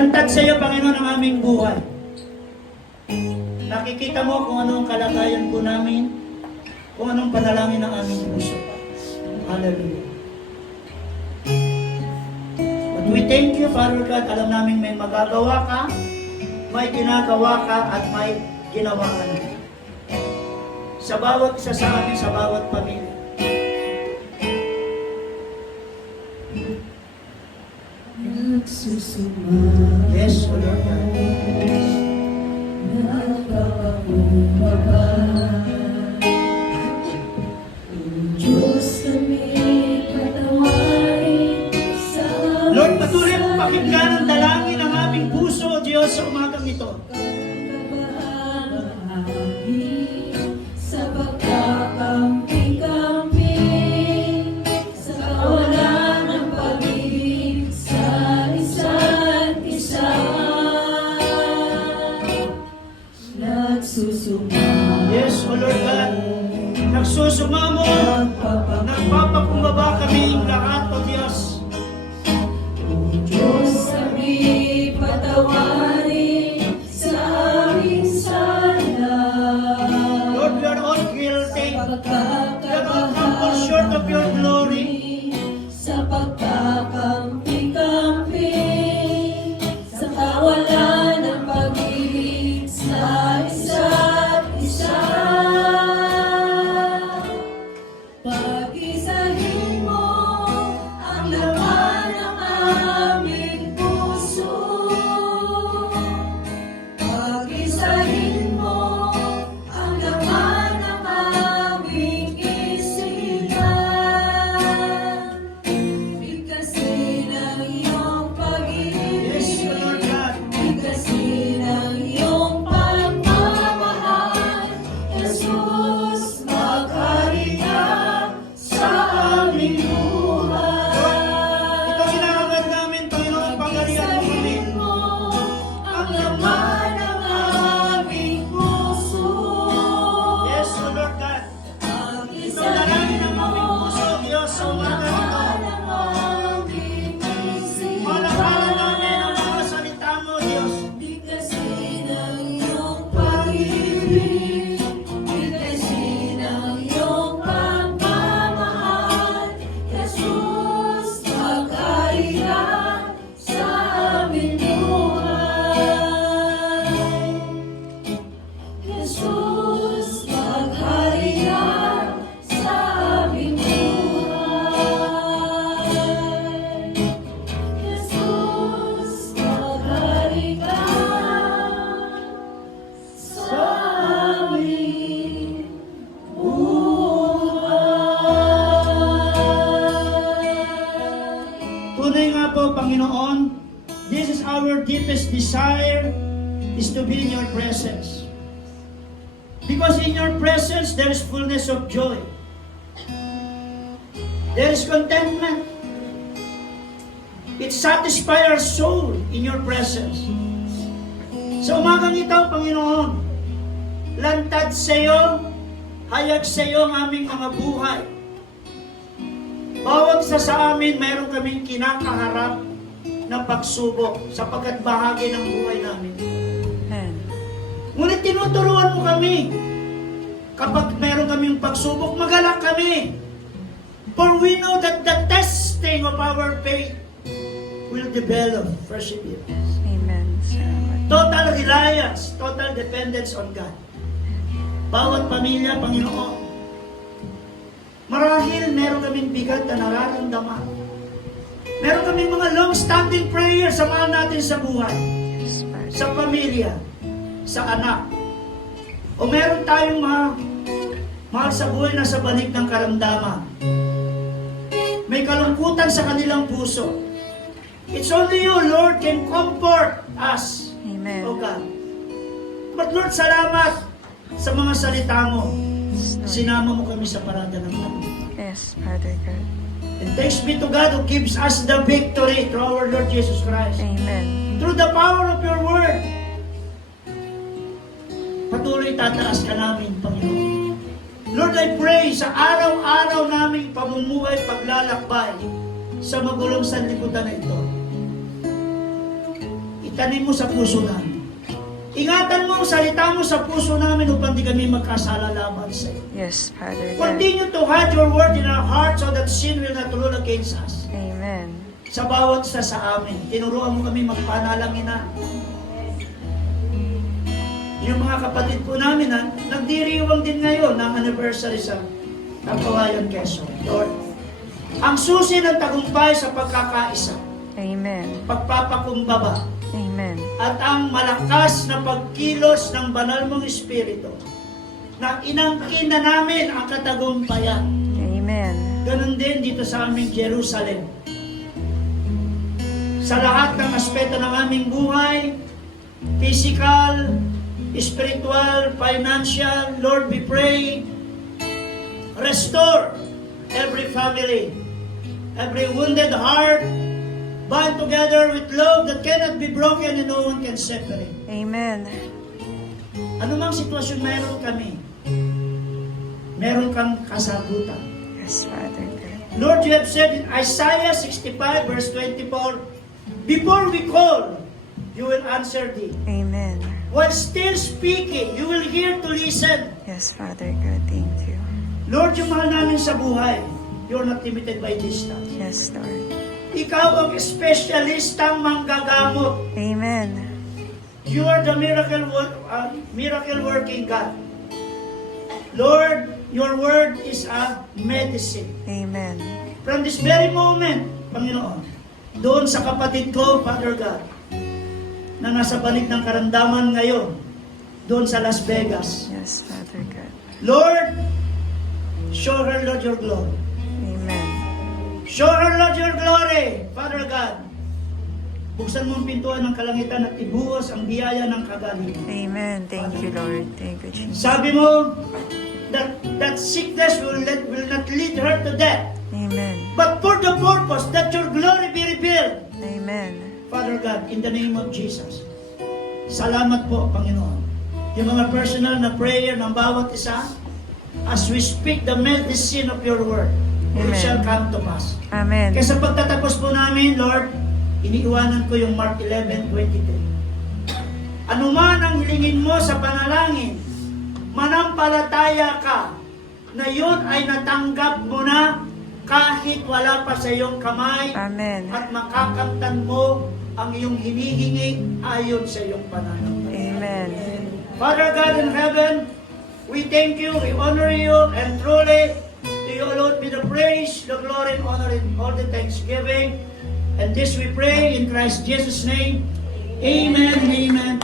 Lantad sa iyo, Panginoon, ang aming buhay. Nakikita mo kung ano ang kalagayan po namin, kung anong panalangin ng aming puso. Hallelujah. But we thank you, Father God. Alam namin may magagawa ka, may ginagawa ka, at may ginawa ka na. Sa bawat isa sa amin, sa bawat pamilya. Yes, O Lord God. Lord, patuloy mong pakinggan ang dalangin ng aming puso, O Diyos, sa umagang ito. Yes, O Lord God, nagsusumamo, nagpapakumbaba kaming lahat, O Diyos. Diyos kami patawarin sa aming sala. Lord, we are all guilty. We are all fall short of your glory. Sa pagkakampi-kampi, sa kawalan ng pag-ibig sa isa't isa. Pag-isahin mo ang laman ng aming puso. Pag-isahin mo ang laman ng aming isipan. Bigkasin ang iyong pag-ibig. Yes, O Lord God. Bigkasin ang iyong pagmamahal. Jesus, maghari ka sa aming buhay. Ito ginahangad namin, Panginoon, pangyarihan mo kami. Mo ang laman ng aming puso. Yes, O Lord God. Ang Ito dalangin ng aming puso, O Diyos, sa umaga ito. ng aming isipan. Malakalan namin ang mga salita mo, O Diyos. Bigkasin ang iyong pag-ibig. Bigkasin ang iyong pagmamahal. Jesus, maghari ka sa aming buhay. Jesus, maghari ka sa aming buhay. Jesus, maghari ka sa aming buhay. Tunay nga po, Panginoon, this is our deepest desire, is to be in your presence. Because in your presence, there is fullness of joy. There is contentment. It satisfies our soul in your presence. Sa umagang ito, Panginoon, lantad sa iyo, hayag sa iyo ang aming mga buhay. Bawat isa sa amin, mayroon kaming kinakaharap ng pagsubok sapagkat bahagi ng buhay namin. Ngunit tinuturuan mo kami. Kapag mayroon kaming pagsubok, magalak kami. For we know that the testing of our faith will develop perseverance. Amen. Total reliance, total dependence on God. Bawat pamilya, Panginoon, marahil meron kaming bigat na nararamdaman. Meron kaming mga long-standing prayers sa mahal natin sa buhay, Yes, Father. sa pamilya, sa anak. O meron tayong mga mahal sa buhay na sa banig ng karamdaman. May kalungkutan sa kanilang puso. It's only you, Lord, can comfort us, Amen. O God. But Lord, salamat sa mga salita mo. Yes, Lord. Sinama mo kami sa parada ng amin. Yes, Father God. And thanks be to God who gives us the victory through our Lord Jesus Christ. Amen. Through the power of your word. Patuloy tataas ka namin, Panginoon. Lord, I pray sa araw-araw naming pamumuhay paglalakbay sa magulong sanlibutan na ito. itanim mo sa puso namin. Ingatan mo ang salita mo sa puso namin upang di kami magkasala laban sa iyo. Yes, Father God. Continue to hide your word in our hearts so that sin will not rule against us. Amen. Sa bawat isa sa amin, tinuruan mo kami magpanalangin na. Yung mga kapatid po namin na nagdiriwang din ngayon ng anniversary sa Kawayan, Quezon. Lord, ang susi ng tagumpay sa pagkakaisa, Amen. pagpapakumbaba, Amen. at ang malakas na pagkilos ng banal mong Espiritu na inangkin na namin ang katagumpayan. Amen. Ganon din dito sa aming Jerusalem. Sa lahat ng aspeto ng aming buhay, physical, spiritual, financial, Lord, we pray, restore every family, every wounded heart, bind together with love that cannot be broken and no one can separate. Amen. Ano mang sitwasyon meron kami, meron kang kasagutan. Yes, Father God. Lord, you have said in Isaiah 65 verse 24, before we call, you will answer thee. Amen. While still speaking, you will hear to listen. Yes, Father God. Thank you. Lord, yung mahal namin sa buhay, you're not limited by distance. Yes, Lord. Ikaw ang espesyalistang manggagamot. Amen. You are the miracle working God. Lord, your word is a medicine. Amen. From this very moment, Panginoon, doon sa kapatid ko, Father God, na nasa balik ng karamdaman ngayon, doon sa Las Vegas. Yes, Father God. Lord, show her, Lord, your glory. Amen. Show her, Lord, your glory, Father God. Buksan mo ang pintuan ng kalangitan at ibuhos ang biyaya ng kagalingan. Amen. Thank you, Lord. Thank you, Jesus. Sabi mo, that sickness will not lead her to death, Amen. but for the purpose that your glory be revealed. Amen. Father God, in the name of Jesus, salamat po, Panginoon. Yung mga personal na prayer ng bawat isa, as we speak the medicine of your word, it Amen. shall come to pass. Amen. Kaya sa pagtatapos po namin, Lord, iniiwanan ko yung Mark 11:23. Ano man ang hilingin mo sa panalangin, manampalataya ka na yun ay natanggap mo na kahit wala pa sa iyong kamay Amen. at makakamtan mo ang iyong hinihingi ayon sa iyong pananampalataya. Amen. Father God in heaven, we thank you, we honor you, and truly, to you alone be the praise, the glory, and honor, and all the thanksgiving. And this we pray in Christ Jesus' name. Amen and amen.